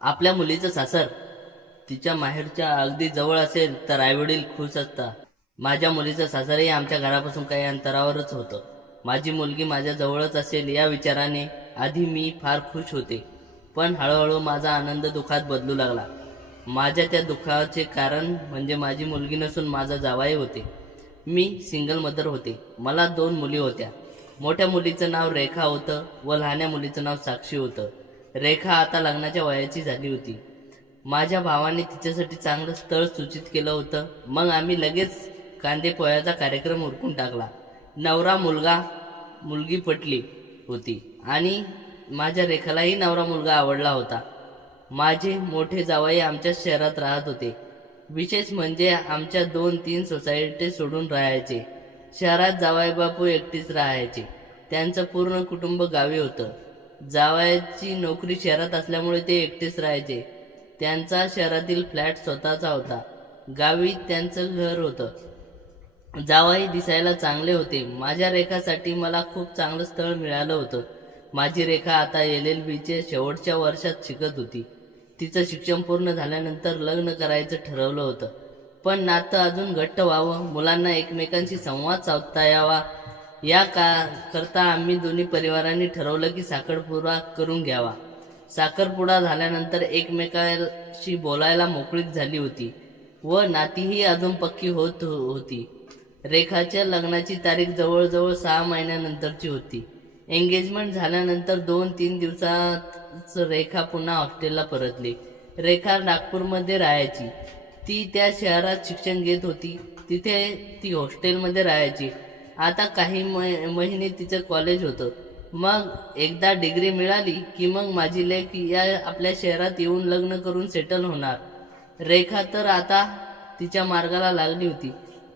आपल्या मुलीचं सासर तिच्या माहेरच्या अगदी जवळ असेल तर आईवडील खुश असतात. माझ्या मुलीचं सासरही आमच्या घरापासून काही अंतरावरच होतं. माझी मुलगी माझ्या जवळच असेल या विचाराने आधी मी फार खुश होते, पण हळूहळू माझा आनंद दुःखात बदलू लागला. माझ्या त्या दुःखाचे कारण म्हणजे माझी मुलगी नसून माझा जावई होते. मी सिंगल मदर होते. मला 2 मुली होत्या. मोठ्या मुलीचं नाव रेखा होतं व लहान्या मुलीचं नाव साक्षी होतं. रेखा आता लग्नाच्या वयाची झाली होती. माझ्या भावाने तिच्यासाठी चांगलं स्थळ सूचित केलं होतं. मग आम्ही लगेच कांदे पोह्याचा कार्यक्रम उरकून टाकला. नवरा मुलगी पटली होती आणि माझ्या रेखालाही नवरा मुलगा आवडला होता. माझे मोठे जावई आमच्याच शहरात राहत होते. विशेष म्हणजे आमच्या 2-3 सोसायटी सोडून राहायचे. शहरात जावई बापू एकटीच राहायचे. त्यांचं पूर्ण कुटुंब गावी होतं. जावयाची नोकरी शहरात असल्यामुळे ते एकटेच राहायचे. त्यांचा शहरातील फ्लॅट स्वतःचा होता. गावी त्यांचं घर होतं. जावई दिसायला चांगले होते. माझ्या रेखासाठी मला खूप चांगलं स्थळ मिळालं होतं. माझी रेखा आता LLBच्या शेवटच्या वर्षात शिकत होती. तिचं शिक्षण पूर्ण झाल्यानंतर लग्न करायचं ठरवलं होतं. पण नातं अजून घट्ट व्हावं, मुलांना एकमेकांशी संवाद साधता यावा करता आम्ही दोन्ही परिवारांनी ठरवलं की साखरपुडा करून घ्यावा. साखरपुडा झाल्यानंतर एकमेकांशी बोलायला मोकळीक झाली होती व नातीही अजून पक्की होत होती. रेखाच्या लग्नाची तारीख जवळजवळ 6 महिन्यानंतरची होती. एंगेजमेंट झाल्यानंतर 2-3 दिवसात रेखा पुन्हा हॉस्टेलला परतली. रेखा नागपूरमध्ये राहायची. ती त्या शहरात शिक्षण घेत होती. तिथे ती हॉस्टेलमध्ये राहायची. आता काही महिने तिचं कॉलेज होतं. मग एकदा डिग्री मिळाली की मग माझी लेक या आपल्या शहरात येऊन लग्न करून सेटल होणार. रेखा तर आता तिच्या मार्गाला लागली होती.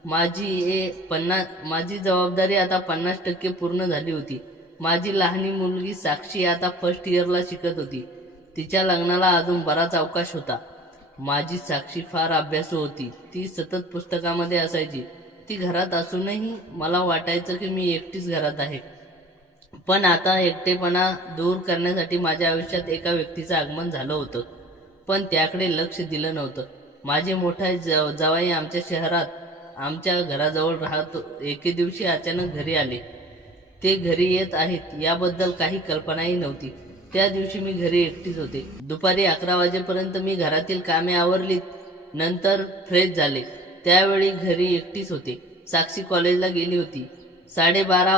माझी जबाबदारी आता 50% पूर्ण झाली होती. माझी लहानी मुलगी साक्षी आता फर्स्ट इयरला शिकत होती. तिच्या लग्नाला अजून बराच अवकाश होता. माझी साक्षी फार अभ्यासू होती. ती सतत पुस्तकामध्ये असायची. ती घरात असूनही मला वाटायचं की मी एकटीच घरात आहे. पण आता एकटेपणा दूर करण्यासाठी माझ्या आयुष्यात एका व्यक्तीचं आगमन झालं होतं, पण त्याकडे लक्ष दिलं नव्हतं. माझे मोठे जावई आमच्या शहरात आमच्या घराजवळ राहत एके दिवशी अचानक घरी आले. ते घरी येत आहेत याबद्दल काही कल्पनाही नव्हती. त्या दिवशी मी घरी एकटीच होते. दुपारी 11 वाजेपर्यंत मी घरातील कामे आवरलीत. नंतर फ्रेश झाले. त्यावेळी घरी एकटीच होते. साक्षी कॉलेजला गेली होती. 12:30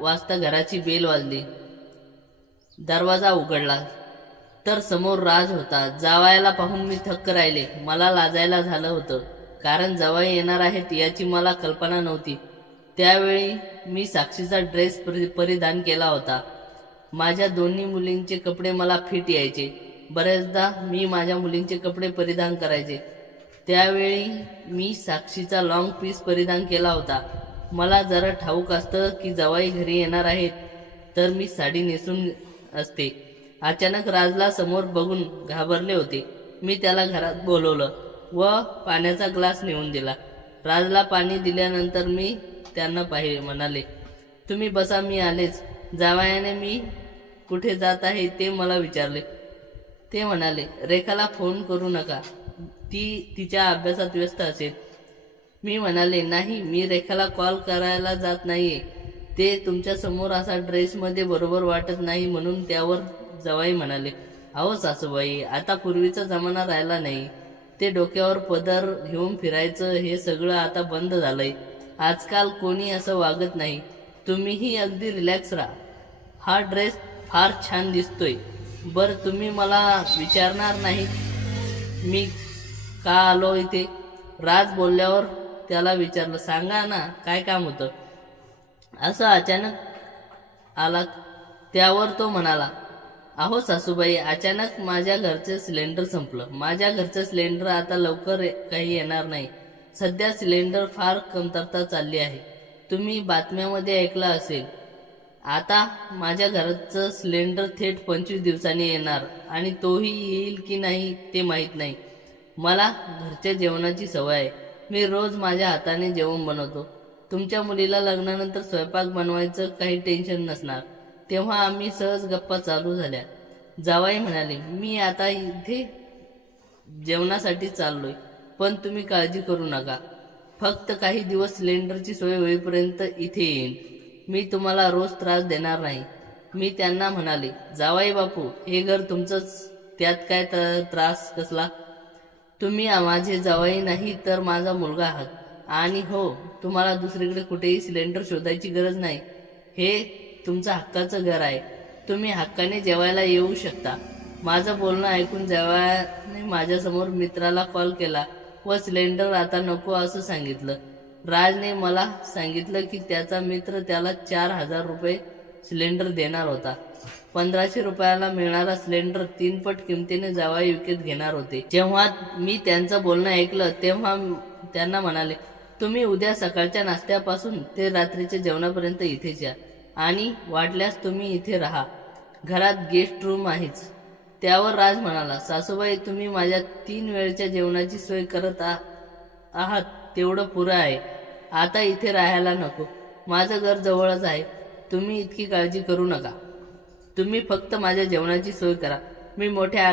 वाजता घराची बेल वाजली. दरवाजा उघडला तर समोर राज होता. जावयाला पाहून मी थक्क राहिले. मला लाजायला झालं होतं, कारण जावई येणार आहेत याची मला कल्पना नव्हती. त्यावेळी मी साक्षीचा ड्रेस परिधान केला होता. माझ्या दोन्ही मुलींचे कपडे मला फिट यायचे. बरेचदा मी माझ्या मुलींचे कपडे परिधान करायचे. त्यावेळी मी साक्षीचा लॉंग पीस परिधान केला होता. मला जरा ठाऊक असतं की जावई घरी येणार आहेत तर मी साडी नेसून असते. अचानक राजला समोर बघून घाबरले होते. मी त्याला घरात बोलवलं व पाण्याचा ग्लास नेऊन दिला. राजला पाणी दिल्यानंतर मी त्यांना म्हणाले, तुम्ही बसा, मी आलेच. जावयाने मी कुठे जात आहे ते मला विचारले. ते म्हणाले, रेखाला फोन करू नका, ती तिच्या अभ्यासात व्यस्त असेल. मी म्हणाले, नाही, मी रेखाला कॉल करायला जात नाहीये. ते तुमच्या समोर असा ड्रेसमध्ये बरोबर वाटत नाही म्हणून. त्यावर जावई म्हणाले, अहो सासूबाई, आता पूर्वीचा जमाना राहिला नाही. ते डोक्यावर पदर घेऊन फिरायचं हे सगळं आता बंद झालंय. आजकाल कोणी असं वागत नाही. तुम्हीही अगदी रिलॅक्स राहा. हा ड्रेस फार छान दिसतोय. बरं, तुम्ही मला विचारणार नाही मी का आलो इथे? राज बोलल्यावर त्याला विचारलं, सांगा ना, काय काम होतं? असं अचानक आलात? त्यावर तो म्हणाला, अहो सासूबाई, अचानक माझ्या घरचं सिलेंडर संपलं. माझ्या घरचं सिलेंडर आता लवकर काही येणार नाही. सध्या सिलेंडर फार कमतरता चालली आहे. तुम्ही बातम्यामध्ये ऐकलं असेल. आता माझ्या घरचं सिलेंडर थेट 25 दिवसांनी येणार आणि तोही येईल की नाही ते माहीत नाही. मला घरच्या जेवणाची सवय आहे. मी रोज माझ्या हाताने जेवण बनवतो. तुमच्या मुलीला लग्नानंतर स्वयंपाक बनवायचं काही टेन्शन नसणार. तेव्हा आम्ही सहज गप्पा चालू झाल्या. जावाई म्हणाले, मी आता इथे जेवणासाठी चाललोय, पण तुम्ही काळजी करू नका. फक्त काही दिवस सिलेंडरची सोय होईपर्यंत इथे येईन. मी तुम्हाला रोज त्रास देणार नाही. मी त्यांना म्हणाले, जावाई बापू, हे घर तुमचंच, त्यात काय त्रास कसला? तुम्ही माझे जावाई नाही तर माझा मुलगा आहात. आणि हो, तुम्हाला दुसरीकडे कुठेही सिलेंडर शोधायची गरज नाही. हे तुमचं हक्काचं घर आहे. तुम्ही हक्काने जेवायला येऊ शकता. माझं बोलणं ऐकून जेवायने माझ्यासमोर मित्राला कॉल केला व सिलेंडर आता नको असं सांगितलं. राजने मला सांगितलं की त्याचा मित्र त्याला 4,000 रुपये सिलेंडर देणार होता. 1,500 रुपयाला मिळणारा सिलेंडर 3 पट किमतीने जावाई विकत घेणार होते. जेव्हा मी त्यांचं बोलणं ऐकलं तेव्हा त्यांना म्हणाले, तुम्ही उद्या सकाळच्या नाश्त्यापासून ते रात्रीच्या जेवणापर्यंत इथेच या आणि वाटल्यास तुम्ही इथे राहा. घरात गेस्ट रूम आहेच. त्यावर राज म्हणाला, सासूबाई, तुम्ही माझ्या 3 वेळच्या जेवणाची सोय करत आहात तेवढं पुरं आहे. आता इथे राहायला नको. माझं घर जवळच आहे. तुम्ही इतकी काळजी करू नका. तुम्ही फक्त माझ्या जेवणाची सोय करा. मी मोठ्या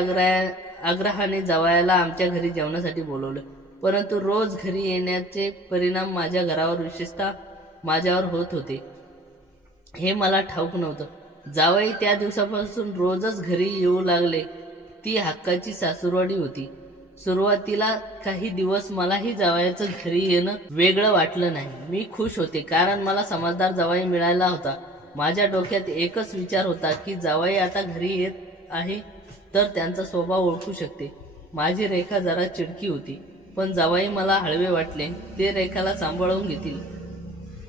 आग्रहाने जावयाला आमच्या घरी जेवणासाठी बोलवलं, परंतु रोज घरी येण्याचे परिणाम माझ्या घरावर, विशेषतः माझ्यावर होत होते हे मला ठाऊक नव्हतं. जावई त्या दिवसापासून रोजच घरी येऊ लागले. ती हक्काची सासूरवाडी होती. सुरुवातीला काही दिवस मलाही जावयाचं घरी येणं वेगळं वाटलं नाही. मी खुश होते, कारण मला समजदार जावई मिळाला होता. माझ्या डोक्यात एकच विचार होता की जावई आता घरी येत आहे तर त्यांचा स्वभाव ओळखू शकते. माझी रेखा जरा चिडकी होती, पण जावई मला हळवे वाटले. ते रेखाला सांभाळून घेतील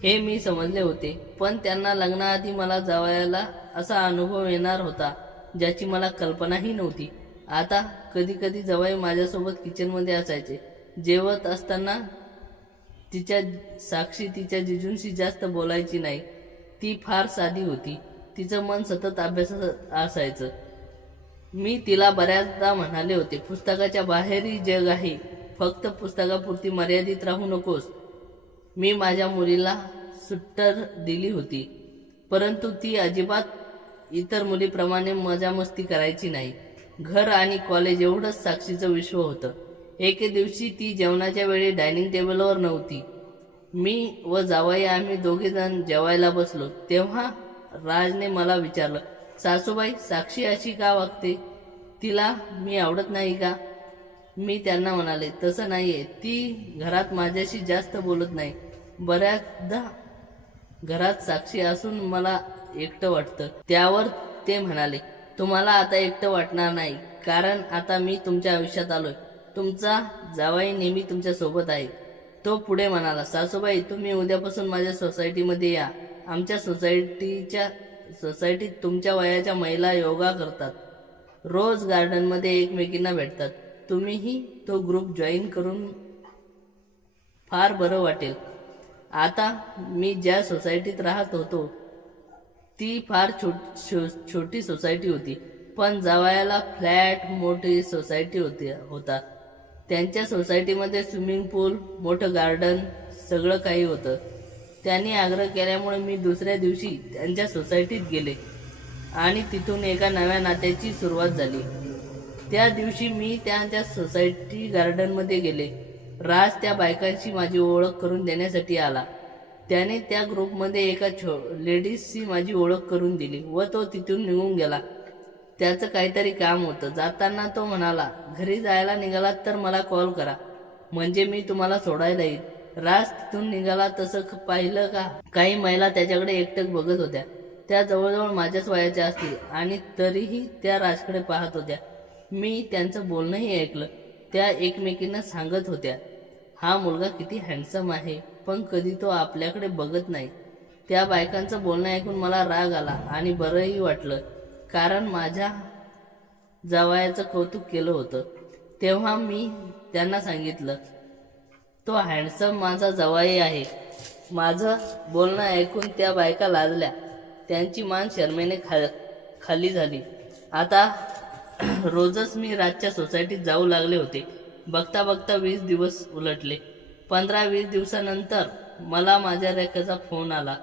हे मी समजले होते. पण त्यांना लग्नाआधी मला जावयाला असा अनुभव येणार होता ज्याची मला कल्पनाही नव्हती. आता कधी कधी जावई माझ्यासोबत किचनमध्ये असायचे. जेवत असताना साक्षी तिच्या जिजूंशी जास्त बोलायची नाही. ती फार साधी होती. तिचं मन सतत अभ्यासात असायचं. मी तिला बऱ्याचदा म्हणाले होते, पुस्तकाच्या बाहेरही जग आहे. फक्त पुस्तकापुरती मर्यादित राहू नकोस. मी माझ्या मुलीला सुट्टर दिली होती, परंतु ती अजिबात इतर मुलीप्रमाणे मजामस्ती करायची नाही. घर आणि कॉलेज एवढंच साक्षीचं विश्व होतं. एके दिवशी ती जेवणाच्या वेळी डायनिंग टेबलवर नव्हती. मी व जावई आम्ही दोघेजण जेवायला बसलो. तेव्हा राजने मला विचारलं, सासूबाई, साक्षी अशी का वागते? तिला मी आवडत नाही का? मी त्यांना म्हणाले, तसं नाहीये. ती घरात माझ्याशी जास्त बोलत नाही. बऱ्याचदा घरात साक्षी असून मला एकटं वाटतं. त्यावर ते म्हणाले, तुम्हाला आता एकटं वाटणार नाही, कारण आता मी तुमच्या आयुष्यात आलोय. तुमचा जावई नेहमी तुमच्या सोबत आहे. तो पुढे म्हणाला, सासूबाई, तुम्ही उद्यापासून माझ्या सोसायटीमध्ये या. आमच्या सोसायटीत तुमच्या वयाच्या महिला योगा करतात. रोज गार्डनमध्ये एकमेकींना भेटतात. तुम्हीही तो ग्रुप जॉईन करून फार बरं वाटेल. आता मी ज्या सोसायटीत राहत होतो ती फार छोटी सोसायटी होती, पण जावयाला फ्लॅट मोठी सोसायटी होता. त्यांच्या सोसायटीमध्ये स्विमिंग पूल, मोठं गार्डन, सगळं काही होतं. त्यांनी आग्रह केल्यामुळे मी दुसऱ्या दिवशी त्यांच्या सोसायटीत गेले आणि तिथून एका नव्या नात्याची सुरुवात झाली. त्या दिवशी मी त्यांच्या सोसायटी गार्डनमध्ये गेले. राज त्या बायकांशी माझी ओळख करून देण्यासाठी आला. त्याने त्या ग्रुपमध्ये एका लेडीजशी माझी ओळख करून दिली व तो तिथून निघून गेला. त्याचं काहीतरी काम होतं. जाताना तो म्हणाला, घरी जायला निघालात तर मला कॉल करा, म्हणजे मी तुम्हाला सोडायला येईल. राज तिथून निघाला. तसं पाहिलं का, काही महिला त्याच्याकडे एकटक बघत होत्या. त्या जवळजवळ माझ्याच वयाच्या असतील आणि तरीही त्या राजकडे पाहत होत्या. मी त्यांचं बोलणंही ऐकलं. त्या एकमेकींना सांगत होत्या, हा मुलगा किती हँडसम आहे, पण कधी तो आपल्याकडे बघत नाही. त्या बायकांचं बोलणं ऐकून मला राग आला आणि बरंही वाटलं, कारण माझ्या जावयाचं कौतुक केलं होतं. तेव्हा मी त्यांना सांगितलं, तो हँडसम माझा जावई आहे. माझं बोलणं ऐकून त्या बायका लाजल्या. त्यांची मान शरमेने खाली झाली. आता रोजच मी राजच्या सोसायटीत जाऊ लागले होते. बघता बघता 20 दिवस उलटले. 15-20 दिवसानंतर मला माझ्या रेखाचा फोन आला.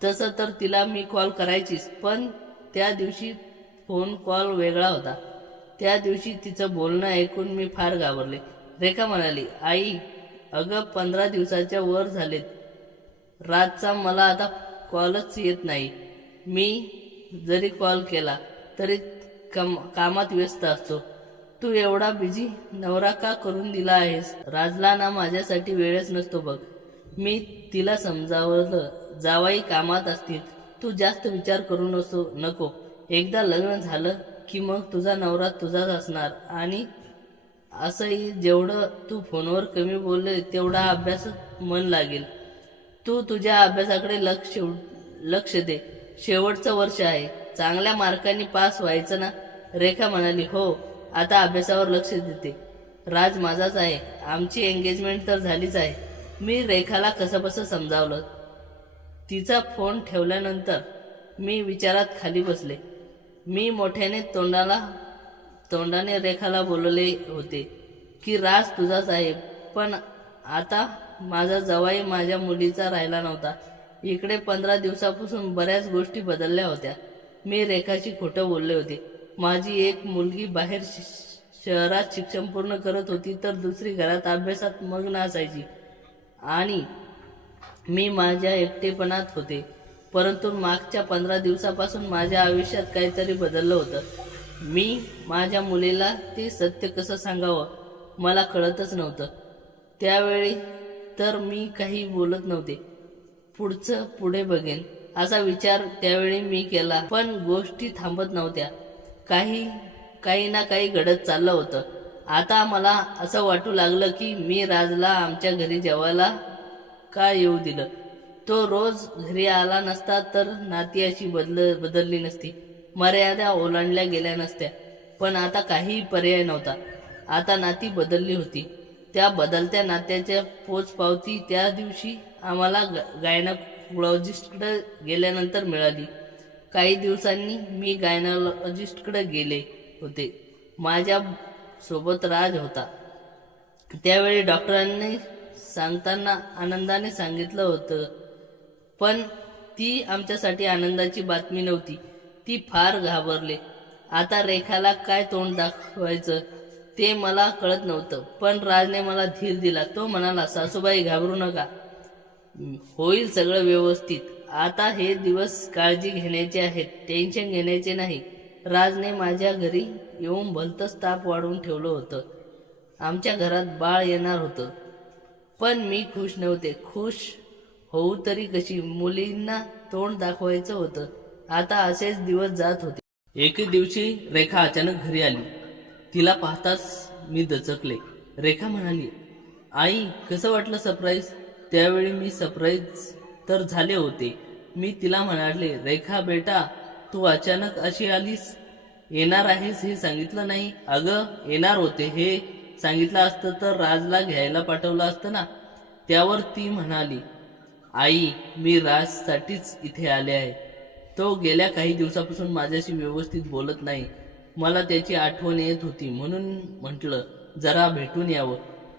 तसं तर तिला मी कॉल करायचीच, पण त्या दिवशी फोन कॉल वेगळा होता. त्या दिवशी तिचं बोलणं ऐकून मी फार घाबरले. रेखा म्हणाली, आई अगं 15 दिवसाच्या वर झालेत. रातचा मला आता कॉलच येत नाही. मी जरी कॉल केला तरी कामात व्यस्त असतो. तू एवढा बिझी नवरा का करून दिला आहेस? राजला ना माझ्यासाठी वेळच नसतो बघ. मी तिला समजावलं, जावाई कामात असतील, तू जास्त विचार करू नको. एकदा लग्न झालं की मग तुझा नवरा तुझाच असणार. आणि असंही जेवढं तू फोनवर कमी बोलले तेवढा अभ्यासात मन लागेल. तू तुझ्या अभ्यासाकडे लक्ष दे. शेवटचं वर्ष आहे, चांगल्या मार्कांनी पास व्हायचं ना. रेखा म्हणाली, हो आता अभ्यासावर लक्ष देते. राज माझाच आहे. आमची एंगेजमेंट तर झालीच आहे. मी रेखाला कसंबसं समजावलं. तिचा फोन ठेवल्यानंतर मी विचारात खाली बसले. मी मोठ्याने तोंडाने रेखाला बोलले होते की राज तुझाच आहे. पण आता माझा जावाई माझ्या मुलीचा राहिला नव्हता. इकडे 15 दिवसापासून बऱ्याच गोष्टी बदलल्या होत्या. मी रेखाशी खोटं बोलले होते. माझी एक मुलगी बाहेर शहरात शिक्षण पूर्ण करत होती तर दुसरी घरात अभ्यासात मग्न असायची आणि मी माझ्या एकटेपणात होते. परंतु मागच्या 15 दिवसापासून माझ्या आयुष्यात काहीतरी बदललं होतं. मी माझ्या मुलीला ते सत्य कसं सांगावं मला कळतच नव्हतं. त्यावेळी तर मी काही बोलत नव्हते. पुढचं पुढे बघेन असा विचार त्यावेळी मी केला. पण गोष्टी थांबत नव्हत्या. काही ना काही घडत चाललं होतं. आता मला असं वाटू लागलं की मी राजला आमच्या घरी जेवायला का येऊ दिलं. तो रोज घरी आला नसता तर नाती अशी बदलली नसती, मर्यादा ओलांडल्या गेल्या नसत्या. पण आता काही पर्याय नव्हता. आता नाती बदलली होती. त्या बदलत्या नात्याच्या पोचपावती त्या दिवशी आम्हाला गायनॉलॉजिस्टकडे गेल्यानंतर मिळाली. काही दिवसांनी मी गायनॉलॉजिस्टकडे गेले होते. माझ्या सोबत राज होता. त्यावेळी डॉक्टरांनी सांगताना आनंदाने सांगितलं होतं. पण ती आमच्यासाठी आनंदाची बातमी नव्हती. ती फार घाबरले. आता रेखाला काय तोंड दाखवायचं ते मला कळत नव्हतं. पण राजने मला धीर दिला. तो म्हणाला, सासूबाई घाबरू नका, होईल सगळं व्यवस्थित. आता हे दिवस काळजी घेण्याचे आहेत, टेन्शन घेण्याचे नाही. राजने माझ्या घरी येऊन भलतंच ताप वाढवून ठेवलं होतं. आमच्या घरात बाळ येणार होतं. पण मी खुश नव्हते. खुश होऊ तरी कशी, मुलींना तोंड दाखवायचं होतं. आता असेच दिवस जात होते. एके दिवशी रेखा अचानक घरी आली. तिला पाहताच मी दचकले. रेखा म्हणाली, आई कसं वाटलं सरप्राईज? त्यावेळी मी सरप्राईज तर झाले होते. मी तिला म्हणाले, रेखा बेटा तू अचानक अशी आलीस, येणार आहेस हे सांगितलं नाही. अगं येणार होते हे सांगितलं असतं तर राजला घ्यायला पाठवलं असतं ना. त्यावर ती म्हणाली, आई मी राजसाठीच इथे आले आहे. तो गेल्या काही दिवसापासून माझ्याशी व्यवस्थित बोलत नाही. मला त्याची आठवण येत होती म्हणून म्हटलं जरा भेटून यावं.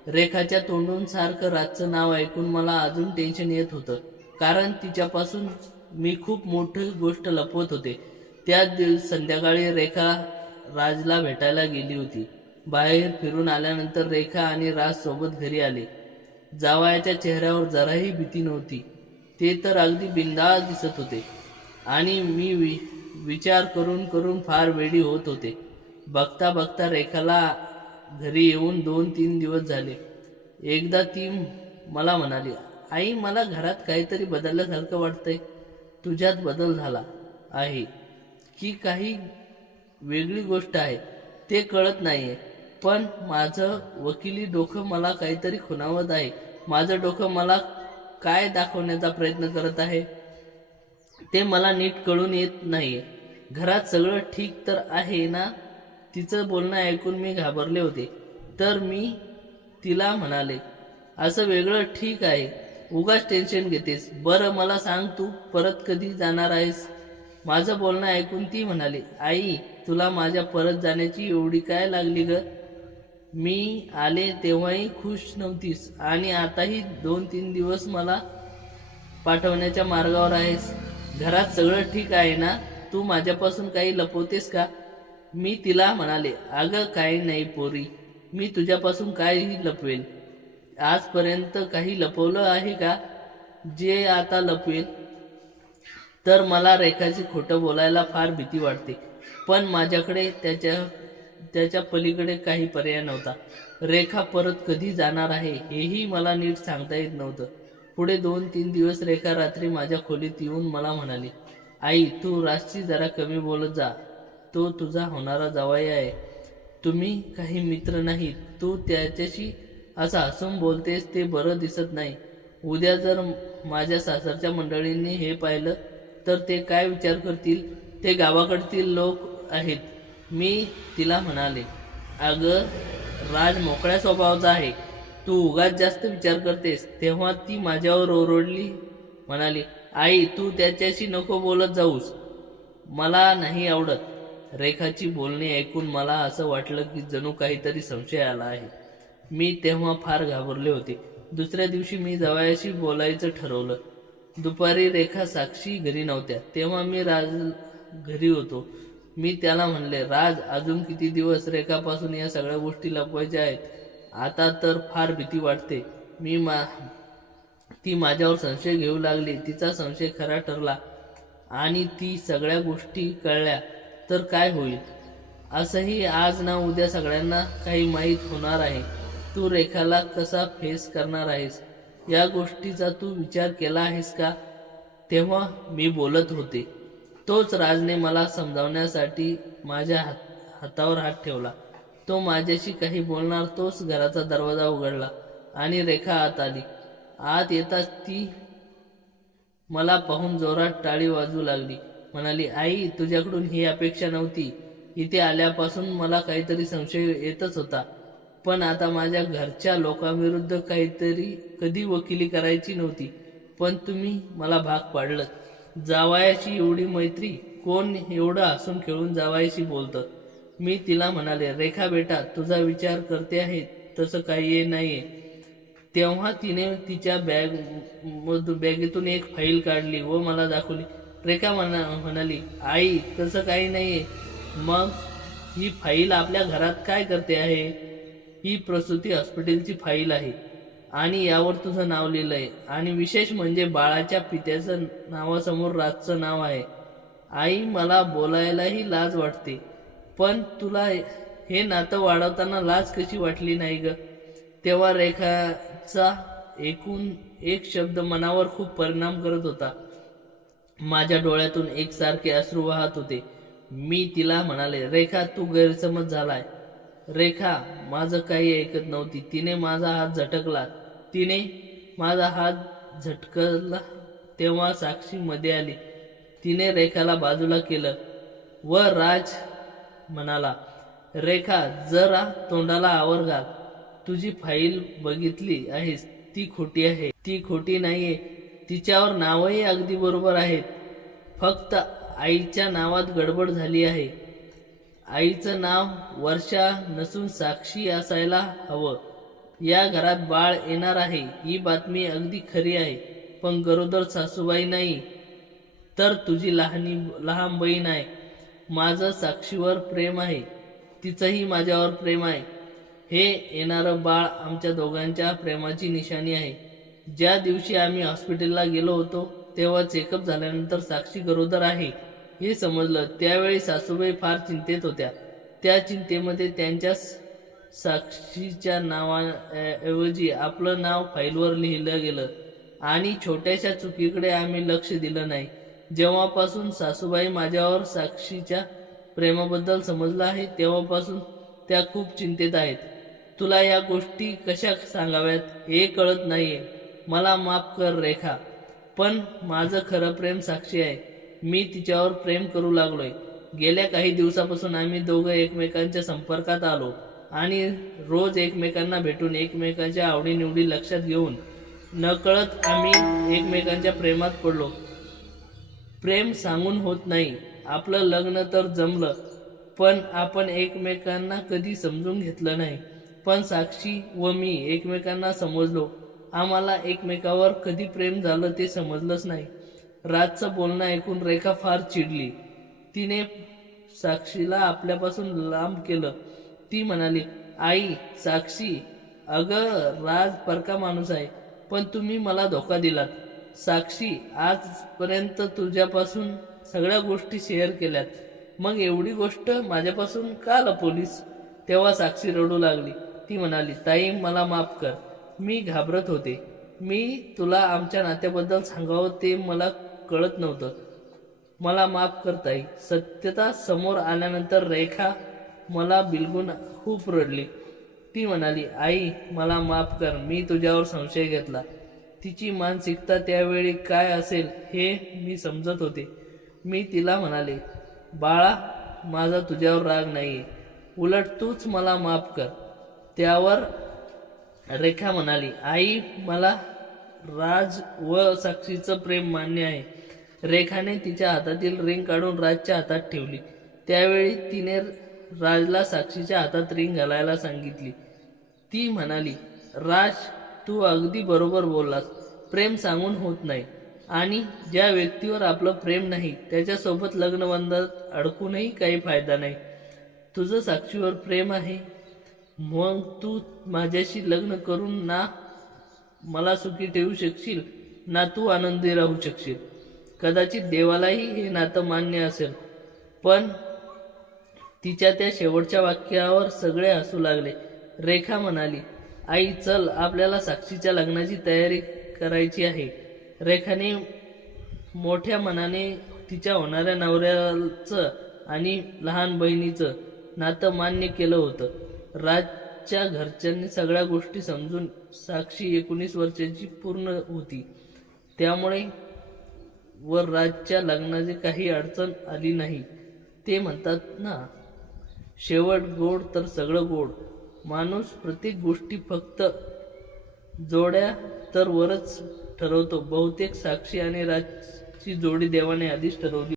रेखाच्या तोंडून सारखं राजचं नाव ऐकून मला अजून टेन्शन येत होतं. कारण तिच्यापासून मी खूप मोठी गोष्ट लपवत होते. त्या संध्याकाळी रेखा राजला भेटायला गेली होती. बाहेर फिरून आल्यानंतर रेखा आणि राज सोबत घरी आले. जावयाच्या चेहऱ्यावर जराही भीती नव्हती. ते तर अगदी बिनधास्त दिसत होते. आणि मी विचार करून करून फार वेडी होत होते. बघता बघता रेखाला घरी येऊन 2-3 दिवस झाले. एकदा ती मला म्हणाली, आई मला घरात काहीतरी बदलल्यासारखं वाटतंय. तुझ्यात बदल झाला आहे की काही वेगळी गोष्ट आहे ते कळत नाहीये. पण माझं वकिली डोकं मला काहीतरी खुणावत आहे. माझं डोकं मला काय दाखवण्याचा प्रयत्न करत आहे ते मला नीट कळून येत नाहीये. घरात सगळं ठीक तर आहे ना? तिचं बोलणं ऐकून मी घाबरले होते. तर मी तिला म्हणाले, असं वेगळं ठीक आहे, उगाच टेन्शन घेतेस. बरं मला सांग तू परत कधी जाणार आहेस? माझं बोलणं ऐकून ती म्हणाली, आई तुला माझ्या परत जाण्याची एवढी काय लागली ग? मी आले तेव्हाही खुश नव्हतीस आणि आताही 2-3 दिवस मला पाठवण्याच्या मार्गावर आहेस. घरात सगळं ठीक आहे ना? तू माझ्यापासून काही लपवतेस का? मी तिला म्हणाले, अगं काही नाही पोरी, मी तुझ्यापासून काहीही लपवेल. आजपर्यंत काही लपवलं आहे का जे आता लपवेल? तर मला रेखाची खोटं बोलायला फार भीती वाटते, पण माझ्याकडे त्याच्या पलीकडे काही पर्याय नव्हता. रेखा परत कधी जाणार आहे हेही मला नीट सांगता येत नव्हतं. पुढे 2-3 दिवस रेखा रात्री माझ्या खोलीत येऊन मला म्हणाली, आई तू राजशी जरा कमी बोलत जा, तो तुझा होणारा जावई आहे, तुम्ही काही मित्र नाहीत, तू त्याच्याशी असं हसून बोलतेस ते बरं दिसत नाही. उद्या जर माझ्या सासरच्या मंडळींनी हे पाहिलं तर ते काय विचार करतील? ते गावाकडतील लोक आहेत. मी तिला म्हणाले, अगं राज मोकळ्या स्वभावाचा आहे, तू उगाच जास्त विचार करतेस. तेव्हा ती माझ्यावर ओरडली, म्हणाली, आई तू त्याच्याशी नको बोलत जाऊस, मला नाही आवडत. रेखाची बोलणी ऐकून मला असं वाटलं की जणू काहीतरी संशय आला आहे. मी तेव्हा फार घाबरले होते. दुसऱ्या दिवशी मी जावयाशी बोलायचं ठरवलं. दुपारी रेखा साक्षी घरी नव्हत्या, तेव्हा मी राज घरी होतो. मी त्याला म्हणले, राज अजून किती दिवस रेखापासून या सगळ्या गोष्टी लपवायच्या आहेत? आता तर फार भीती वाटते. ती माझ्यावर संशय घेऊ लागली. तिचा संशय खरा ठरला आणि ती सगळ्या गोष्टी कळल्या तर काय होईल? असंही आज ना उद्या सगळ्यांना काही माहीत होणार आहे. तू रेखाला कसा फेस करणार आहेस या गोष्टीचा तू विचार केला आहेस का? तेव्हा मी बोलत होते. तोच राजने मला समजावण्यासाठी माझ्या हातावर हात ठेवला. तो माझ्याशी काही बोलणार तोच घराचा दरवाजा उघडला आणि रेखा आत आली. आत येताच ती मला पाहून जोरात टाळी वाजवू लागली. म्हणाली, आई तुझ्याकडून ही अपेक्षा नव्हती. इथे आल्यापासून मला काहीतरी संशय येतच होता, पण आता माझ्या घरच्या लोकांविरुद्ध कधी वकिली करायची नव्हती, पण तुम्ही मला भाग पाडलं. जावयाची एवढी मैत्री, कोण एवढं हसून खेळून जावयाशी बोलतं? मी तिला म्हणाले, रेखा बेटा तुझा विचार करते आहे तसं काही नाहीये. तेव्हा तिने तिच्या बॅगेतून एक फाईल काढली व मला दाखवली. रेखा म्हणाली, आई तसं काही नाहीये. मग ही फाईल आपल्या घरात काय करते आहे? ही प्रसूती हॉस्पिटलची फाईल आहे आणि यावर तुझं नाव लिहिलंय, आणि विशेष म्हणजे बाळाच्या पित्याचं नावासमोर राजचं नाव आहे. आई मला बोलायलाही लाज वाटते, पण तुला हे नातं वाढवताना लाज कशी वाटली नाही ग? तेव्हा रेखाचा एकूण एक शब्द मनावर खूप परिणाम करत होता. माझ्या डोळ्यातून एकसारखे अश्रू वाहत होते. मी तिला म्हणाले, रेखा तू गैरसमज झालाय. रेखा माझं काही ऐकत नव्हती. तिने माझा हात झटकला तेव्हा साक्षी मध्ये आली. तिने रेखाला बाजूला केलं व राज म्हणाला, रेखा जरा तोंडाला आवर घाल. तुझी फाईल बघितली आहेस, ती खोटी आहे. ती खोटी नाहीये, तिच्यावर नावही अगदी बरोबर आहेत. फक्त आईच्या नावात गडबड झाली आहे. आईचं नाव वर्षा नसून साक्षी असायला हवं. या घरात बाळ येणार आहे ही बातमी अगदी खरी आहे, पण गरोदर सासूबाई नाही, तर तुझी लहान बहीण आहे. माझं साक्षीवर प्रेम आहे, तिचंही माझ्यावर प्रेम आहे. हे येणारं बाळ आमच्या दोघांच्या प्रेमाची निशाणी आहे. ज्या दिवशी आम्ही हॉस्पिटलला गेलो होतो तेव्हा चेकअप झाल्यानंतर साक्षी गरोदर आहे हे समजलं. त्यावेळी सासूबाई फार चिंतेत होत्या. त्या चिंतेमध्ये त्यांच्या साक्षीच्या नावाऐवजी आपलं नाव फाईलवर लिहिलं गेलं आणि छोट्याशा चुकीकडे आम्ही लक्ष दिलं नाही. जेव्हापासून सासूबाई माझ्यावर साक्षीच्या प्रेमाबद्दल समजलं आहे तेव्हापासून त्या खूप चिंतेत आहेत. तुला या गोष्टी कशा सांगाव्यात हे कळत नाहीये. मला माफ कर रेखा, पण माझं खरं प्रेम साक्षी आहे. मी तिच्यावर प्रेम करू लागलोय. गेल्या काही दिवसापासून आम्ही दोघं एकमेकांच्या संपर्कात आलो आणि रोज एकमेकांना भेटून एकमेकांच्या आवडीनिवडी लक्षात घेऊन नकळत आम्ही एकमेकांच्या प्रेमात पडलो. प्रेम सांगून होत नाही. आपलं लग्न तर जमलं, पण आपण एकमेकांना कधी समजून घेतलं नाही. पण साक्षी व मी एकमेकांना समजलो. आम्हाला एकमेकावर कधी प्रेम झालं ते समजलंच नाही. राजचं बोलणं ऐकून रेखा फार चिडली. तिने साक्षीला आपल्यापासून लांब केलं. ती म्हणाली, आई, साक्षी, अगं राज परका माणूस आहे, पण तुम्ही मला धोका दिलात. साक्षी, आजपर्यंत तुझ्यापासून सगळ्या गोष्टी शेअर केल्यात, मग एवढी गोष्ट माझ्यापासून का लपवलीस? तेव्हा साक्षी रडू लागली. ती म्हणाली, ताई, मला माफ कर. मी घाबरत होते. मी तुला आमच्या नात्याबद्दल सांगावं ते मला कळत नव्हतं. मला माफ कर ताई. सत्यता समोर आल्यानंतर रेखा मला बिलगून खूप रडली. ती म्हणाली, आई, मला माफ कर. मी तुझ्यावर संशय घेतला. तिची मानसिकता त्यावेळी काय असेल हे मी समजत होते. मी तिला म्हणाले, बाळा, माझा तुझ्यावर राग नाहीये, उलट तूच मला माफ कर. त्यावर रेखा म्हणाली, आई, मला राज व साक्षीचं प्रेम मान्य आहे. रेखाने तिच्या हातातील रिंग काढून राजच्या हातात ठेवली. त्यावेळी तिने राजला साक्षीच्या हातात रिंग घालायला सांगितली. ती म्हणाली, राज, तू अगदी बरोबर बोललास. प्रेम सांगून होत नाही, आणि ज्या व्यक्तीवर आपलं प्रेम नाही त्याच्यासोबत लग्नबंधात अडकूनही काही फायदा नाही. तुझं साक्षीवर प्रेम आहे, मग तू माझ्याशी लग्न करून ना मला सुखी ठेवू शकशील, ना तू आनंदी राहू शकशील. कदाचित देवालाही हे नातं मान्य असेल. पण तिच्या त्या शेवटच्या वाक्यावर सगळे हसू लागले. रेखा म्हणाली, आई, चल, आपल्याला साक्षीच्या लग्नाची तयारी करायची आहे. रेखाने मोठ्या मनाने तिच्या होणाऱ्या नवऱ्याचं आणि लहान बहिणीचं नातं मान्य केलं होतं. राजच्या घरच्यांनी सगळ्या गोष्टी समजून साक्षी 19 वर्षाची पूर्ण होती, त्यामुळे व राजच्या लग्नाची काही अडचण आली नाही. ते म्हणतात ना, शेवट गोड तर सगळं गोड. माणूस प्रत्येक गोष्टी फक्त जोड्या तर वरच ठरवतो. बहुतेक साक्षी आणि राजची जोडी देवाने आधीच ठरवली.